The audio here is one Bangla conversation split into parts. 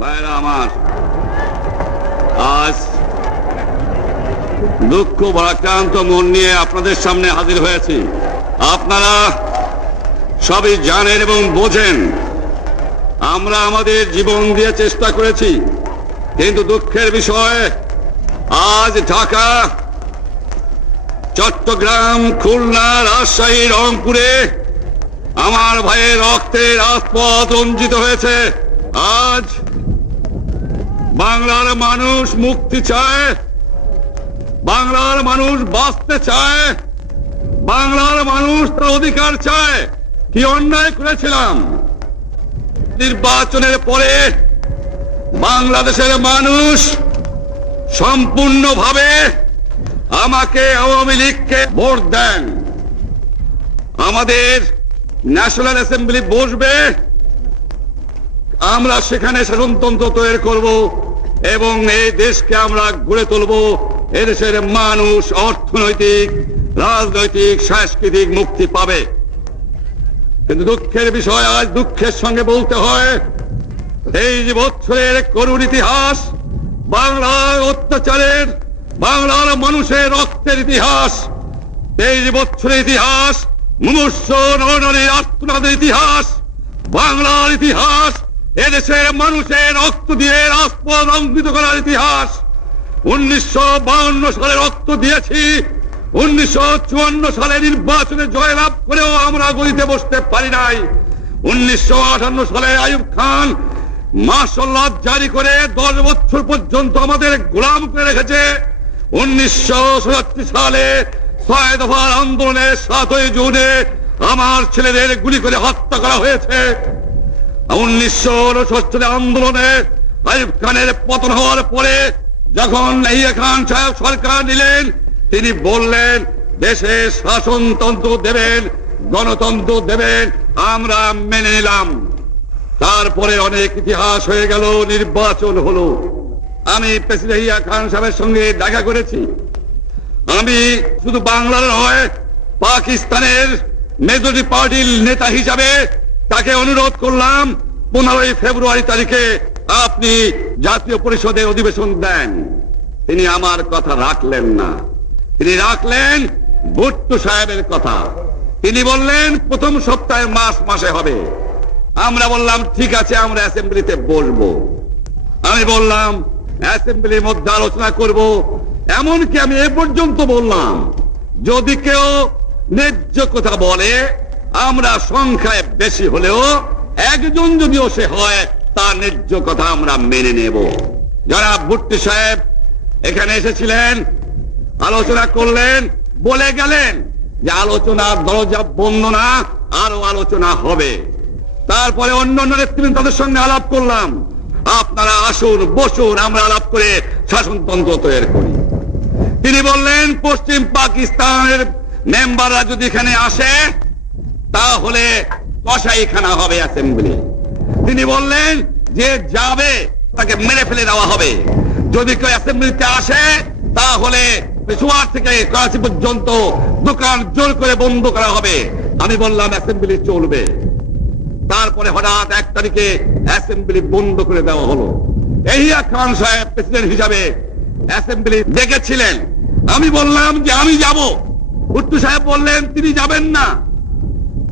ভাইরা আমার, আজ দুঃখ ভারাক্রান্ত মন নিয়ে আপনাদের সামনে হাজির হয়েছি। আপনারা সবই জানেন এবং বোঝেন আমরা আমাদের জীবন দিয়ে চেষ্টা করেছি, কিন্তু দুঃখের বিষয় আজ ঢাকা, চট্টগ্রাম, খুলনা, রাজশাহী, রংপুরে আমার ভাইয়ের রক্তে রাজপথ রঞ্জিত হয়েছে। আজ বাংলার মানুষ মুক্তি চায়, বাংলার মানুষ বাঁচতে চায়, বাংলার মানুষ তার অধিকার চায়। কি অন্যায় করেছিলাম? নির্বাচনের পরে বাংলাদেশের মানুষ সম্পূর্ণভাবে আমাকে, আওয়ামী লীগকে ভোট দেন। আমাদের ন্যাশনাল অ্যাসেম্বলি বসবে, আমরা সেখানে শাসনতন্ত্র তৈরি করব এবং এই দেশকে আমরা গড়ে তুলব। এদেশের মানুষ অর্থনৈতিক, রাজনৈতিক, সাংস্কৃতিক মুক্তি পাবে। কিন্তু দুঃখের বিষয়, আজ দুঃখের সঙ্গে বলতে হয় 23 বছরের করুণ ইতিহাস, বাংলার অত্যাচারের, বাংলার মানুষের রক্তের ইতিহাস, 23 বছরের ইতিহাস, মুমূর্ষ নরনারীর আর্তনাদের ইতিহাস, বাংলার ইতিহাস, এদেশের মানুষের রক্ত দিয়ে রাজপথ রঞ্জিত করার ইতিহাস। 1952 সালে রক্ত দিয়েছি, 1954 সালে নির্বাচনে জয়লাভ করেও আমরা গদিতে বসতে পারি নাই। 1958 সালে আইয়ুব খান মার্শাল ল জারি করে 10 বছর পর্যন্ত আমাদের গোলাম করে রেখেছে। 1967 সালে 6 দফার আন্দোলনে 7ই জুনে আমার ছেলেদের গুলি করে হত্যা করা হয়েছে। 1969 আন্দোলনে আইয়ুব খানের পতন হওয়ার পরে যখন ইয়াহিয়া খান সাহেব সরকার নিলেন, তিনি বললেন দেশে শাসনতন্ত্র দেবেন, গণতন্ত্র দেবেন, আমরা মেনে নিলাম। তারপরে অনেক ইতিহাস হয়ে গেল, নির্বাচন হলো। আমি প্রেসিডেন্ট ইয়াহিয়া খান সাহেবের সঙ্গে দেখা করেছি। আমি শুধু বাংলার নয়, পাকিস্তানের মেজরিটি পার্টির নেতা হিসাবে তাকে অনুরোধ করলাম 15 ফেব্রুয়ারি তারিখে আপনি জাতীয় পরিষদের অধিবেশন দেন। তিনি আমার কথা রাখলেন না, তিনি রাখলেন ভুট্টো সাহেবের কথা। তিনি বললেন প্রথম সপ্তাহে মাসে হবে। আমরা বললাম ঠিক আছে, আমরা অ্যাসেম্বলিতে বসবো। আমি বললাম অ্যাসেম্বলির মধ্যে আলোচনা করব। এমনকি আমি এ পর্যন্ত বললাম যদি কেউ ন্যায্য কথা বলে, আমরা সংখ্যায় বেশি হলেও একজন যদিও সে হয়, তার ন্যায্য কথা আমরা মেনে নেব। যারা ভুট্টো সাহেব এখানে এসেছিলেন, আলোচনা করলেন, বলে গেলেন যে আলোচনার দরজা বন্ধ না, আরো আলোচনা হবে। তারপরে অন্য নেতৃবৃন্দ তাদের সঙ্গে আলাপ করলাম, আপনারা আসুন, বসুন, আমরা আলাপ করে শাসনতন্ত্র তৈরি করি। তিনি বললেন পশ্চিম পাকিস্তানের মেম্বাররা যদি এখানে আসে তাহলে কসাইখানা হবে অ্যাসেম্বলি। তিনি বললেন যে যাবে তাকে মেরে ফেলে দেওয়া হবে। যদি কেউ অ্যাসেম্বলিতে আসে তাহলে পেশোয়ার থেকে করাচি পর্যন্ত দোকান জোর করে বন্ধ করা হবে। আমি বললাম অ্যাসেম্বলি চলবে। তারপরে হঠাৎ 1 তারিখে অ্যাসেম্বলি বন্ধ করে দেওয়া হলো। ইয়াহিয়া খান সাহেব প্রেসিডেন্ট হিসাবে অ্যাসেম্বলি ডেকেছিলেন। আমি বললাম যে আমি যাব। ভুট্টো সাহেব বললেন তিনি যাবেন না।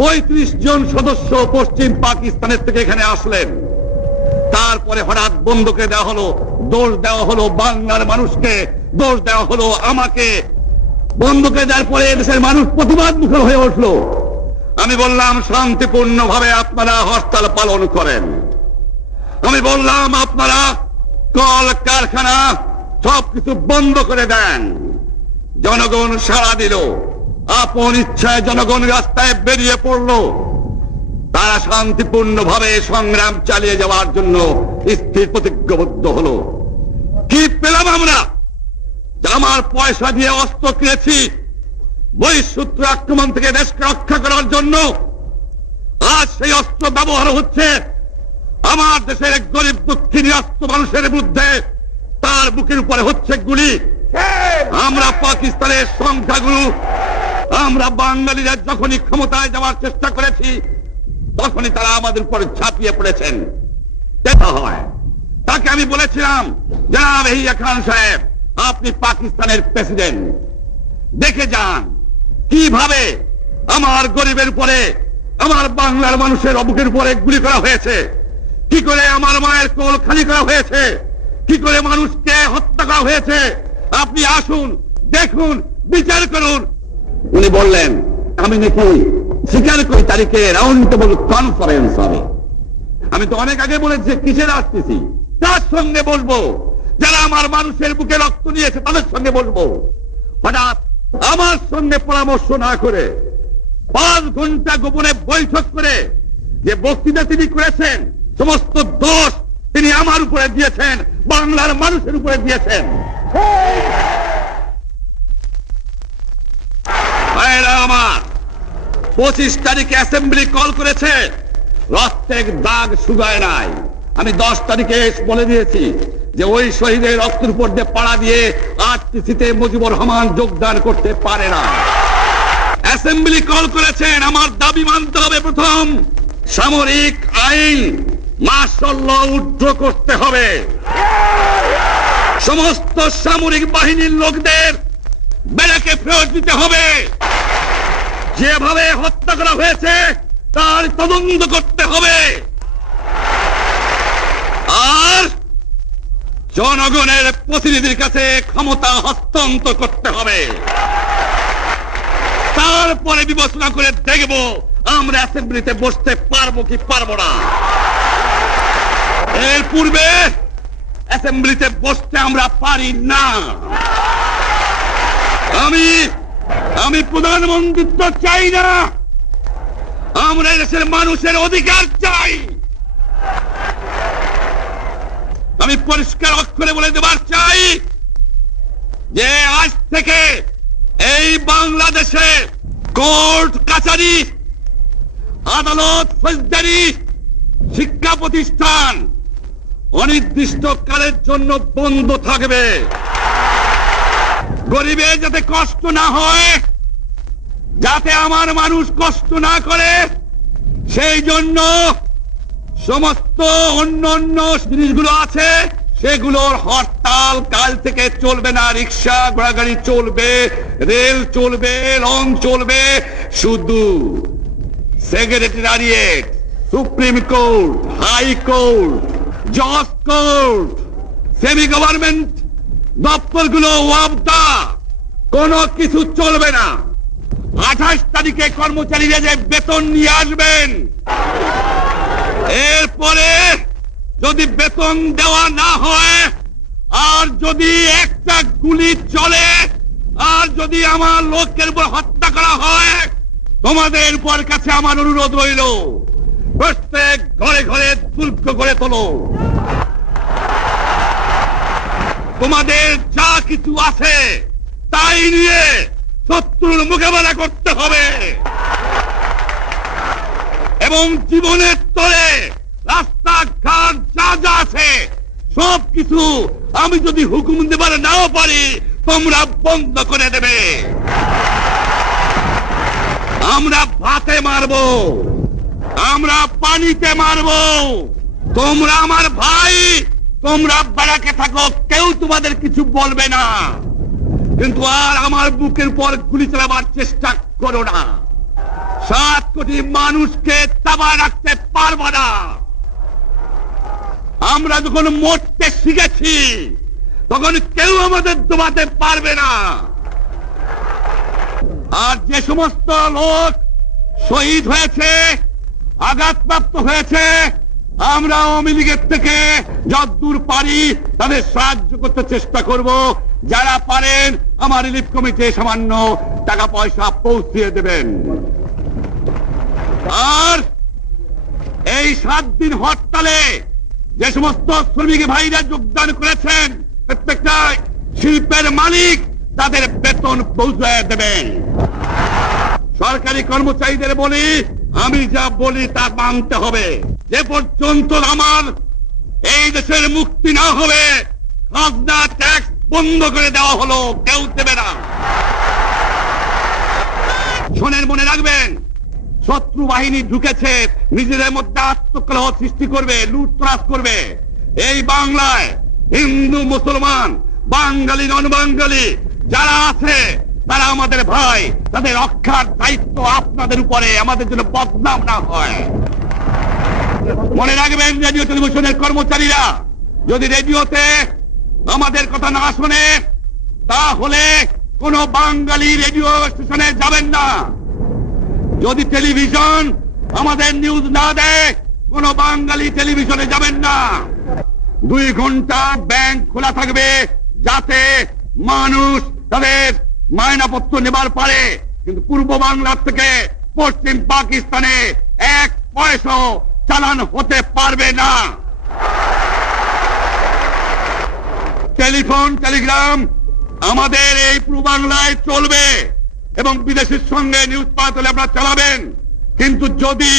35 জন সদস্য পশ্চিম পাকিস্তানের থেকে এখানে আসলেন। তারপরে হঠাৎ বন্ধ করে দেওয়া হলো। দোষ দেওয়া হলো বাংলার মানুষকে, দোষ দেওয়া হলো আমাকে। বন্ধ করে দেওয়ার পরে দেশের মানুষ প্রতিবাদ মুখর হয়ে উঠলো। আমি বললাম শান্তিপূর্ণ ভাবে আপনারা হরতাল পালন করেন। আমি বললাম আপনারা কল কারখানা সবকিছু বন্ধ করে দেন। জনগণ সাড়া দিল, আপন ইচ্ছায় জনগণ রাস্তায় বেরিয়ে পড়লো। তারা শান্তিপূর্ণ ভাবে সংগ্রাম চালিয়ে যাওয়ার জন্য স্থির প্রতিজ্ঞাবদ্ধ হলো। কি পেলাম আমরা? আমার পয়সা দিয়ে অস্ত্র কিনেছি বহিঃশত্রু আক্রমণ থেকে দেশকে রক্ষা করার জন্য। আজ সেই অস্ত্র ব্যবহার হচ্ছে আমার দেশের গরিব দুঃখী নিরস্ত্র মানুষের বিরুদ্ধে। তার বুকের উপরে হচ্ছে গুলি। আমরা পাকিস্তানের সংখ্যাগুরু, আমরা বাঙালিরা যখনই ক্ষমতায় যাওয়ার চেষ্টা করেছি তখনই তারা আমাদের উপরে ঝাঁপিয়ে পড়েছেন। দেখা হয় তাকে আমি বলেছিলাম, জনাব ইয়াহিয়া খান সাহেব, আপনি পাকিস্তানের প্রেসিডেন্ট, দেখে যান কিভাবে আমার গরিবের উপরে, আমার বাংলার মানুষের বুকের উপরে গুলি করা হয়েছে, কি করে আমার মায়ের কোল খালি করা হয়েছে, কি করে মানুষকে হত্যা করা হয়েছে। আপনি আসুন, দেখুন, বিচার করুন। উনি বললেন, আমি নাকি স্বীকার করি তারিখে রাউন্ড টেবল কনফারেন্স হবে। আমি তো অনেক আগে বলেছি কিসের আসতেছি, তার সঙ্গে বলবো, যারা আমার মানুষের বুকে রক্ত নিয়েছে তাদের সঙ্গে বলবো। হঠাৎ আমার সঙ্গে পরামর্শ না করে 5 ঘন্টা গোপনে বৈঠক করে যে বক্তৃতা তিনি করেছেন, সমস্ত দোষ তিনি আমার উপরে দিয়েছেন, বাংলার মানুষের উপরে দিয়েছেন। আমার 25 তারিখে অ্যাসেম্বলি কল করেছে, রক্তের দাগ শুকায় নাই। আমি 10 তারিখে বলে দিয়েছি যে ওই শহীদের রক্তের উপর দিয়ে পাড়া দিয়ে আরটিসিতে মুজিবুর রহমান যোগদান করতে পারে না। অ্যাসেম্বলি কল করেছেন, আমার দাবি মানতে হবে, প্রথম সামরিক আইন মার্শাল ল উড্র করতে হবে, সমস্ত সামরিক বাহিনীর লোকদের ব্যারাকে ফেরত দিতে হবে, যেভাবে হত্যা করা হয়েছে তার তদন্ত করতে হবে, আর জনগণের প্রতিনিধির কাছে ক্ষমতা হস্তান্তর করতে হবে। তারপরে বিবেচনা করে দেখব আমরা অ্যাসেম্বলিতে বসতে পারবো কি পারবো না। এর পূর্বে অ্যাসেম্বলিতে বসতে আমরা পারি না। আমি প্রধানমন্ত্রিত্ব চাই না, আমরা দেশের মানুষের অধিকার চাই। আমি পরিষ্কার অক্ষরে বলে দেবার চাই যে আজ থেকে এই বাংলাদেশে কোর্ট কাছারি, আদালত, ফৌজদারি, শিক্ষা প্রতিষ্ঠান অনির্দিষ্টকালের জন্য বন্ধ থাকবে। গরিবের যাতে কষ্ট না হয়, যাতে আমার মানুষ কষ্ট না করে, সেই জন্য সমস্ত অন্য জিনিসগুলো আছে সেগুলোর হরতাল কাল থেকে চলবে না। রিক্সা ঘোড়াগাড়ি চলবে, রেল চলবে, লং চলবে, শুধু secretariat, supreme court, high court, জজ কোর্ট, সেমি গভর্নমেন্ট দপ্তরগুলো ওয়াবদা, কোনো কিছু চলবে না। 28 তারিখে কর্মচারীরা যে বেতন নিয়ে আসবেন, এরপরে যদি বেতন দেওয়া না হয়, আর যদি একটা গুলি চলে, আর যদি আমার লোকের উপর হত্যা করা হয়, তোমাদের উপর কাছে আমার অনুরোধ রইল, প্রত্যেক ঘরে ঘরে দুর্গ করে তোলো। তোমাদের যা কিছু আছে তাই নিয়ে শত্রুর মোকাবেলা করতে হবে, এবং জীবনের তরে রাস্তাঘাট যা যা আছে সবকিছু আমি যদি হুকুম দেবার নাও পারি, তোমরা বন্ধ করে দেবে। আমরা ভাতে মারবো, আমরা পানিতে মারবো, তোমরা আমার ভাই, তোমরা বাড়াকে থাকো, কেউ তোমাদের কিছু বলবে না, কিন্তু আর আমার বুকের উপর গুলি চালাবার চেষ্টা করো না। 7 কোটি মানুষকে চাপা রাখতে পারবো না। আমরা যখন মরতে শিখেছি তখন কেউ আমাদের দবাতে পারবে না। আর যে সমস্ত লোক শহীদ হয়েছে, আঘাতপ্রাপ্ত হয়েছে, আমরা আওয়ামী লীগের থেকে যতদূর পারি তাদের সাহায্য করতে চেষ্টা করব। যারা পারেন আমার রিলিফ কমিটি সামান্য টাকা পয়সা পৌঁছিয়ে দেবেন। আর এই 7 দিন হরতালে যে সমস্ত শ্রমিক ভাইরা যোগদান করেছেন, প্রত্যেকটা শিল্পের মালিক তাদের বেতন পৌঁছে দেবেন। সরকারি কর্মচারীদের বলি, আমি যা বলি তা মানতে হবে। যে পর্যন্ত আমার এই দেশের মুক্তি না হবে, খাজনা ট্যাক্স বন্ধ করে দেওয়া হলো, কেউ দেবে না। শোনেন, মনে রাখবেন, শত্রু বাহিনী ঢুকেছে, নিজেদের মধ্যে আত্মকলহ সৃষ্টি করবে, লুটতরাজ করবে। এই বাংলায় হিন্দু মুসলমান বাঙালি নন বাঙালি যারা আছে তারা আমাদের ভাই, তাদের রক্ষার দায়িত্ব আপনাদের উপরে, আমাদের জন্য বদনাম না হয়। মনে রাখবেন, রেডিও টেলিভিশনের কর্মচারীরা যদি রেডিওতে আমাদের কথা না শোনে তাহলে কোন বাঙালি রেডিও স্টেশনে যাবেন না। যদি টেলিভিশন আমাদের নিউজ না দেয় কোন বাঙালি টেলিভিশনে যাবেন না। 2 ঘন্টা ব্যাংক খোলা থাকবে যাতে মানুষ তাদের মায়নাপত্র নেবার পারে, কিন্তু পূর্ব বাংলার থেকে পশ্চিম পাকিস্তানে 1 পয়সাও চালান হতে পারবে না। টেলিফোন টেলিগ্রাম আমাদের এই পূর্ব বাংলায় চলবে এবং বিদেশের সঙ্গে নিউজ পাওয়া হলে আপনারা চালাবেন, কিন্তু যদি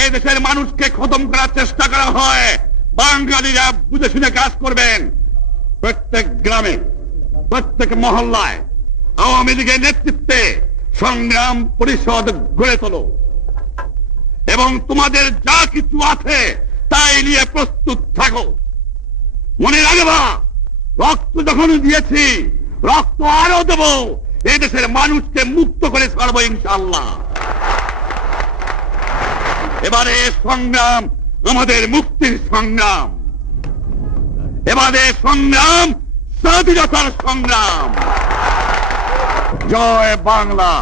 এই দেশের মানুষকে খতম করার চেষ্টা করা হয় বাঙালিরা বুঝে শুনে কাজ করবেন। প্রত্যেক গ্রামে প্রত্যেক মহল্লায় আওয়ামী লীগের নেতৃত্বে সংগ্রাম পরিষদ গড়ে তোলো এবং তোমাদের যা কিছু আছে তাই নিয়ে প্রস্তুত থাকো। মনে রাখবা, রক্ত যখন দিয়েছি রক্ত আরো দেব, এই দেশের মানুষকে মুক্ত করে ছাড়বো ইনশাআল্লাহ। এবারে সংগ্রাম আমাদের মুক্তির সংগ্রাম, এবারে সংগ্রাম স্বাধীনতার সংগ্রাম। জয় বাংলা।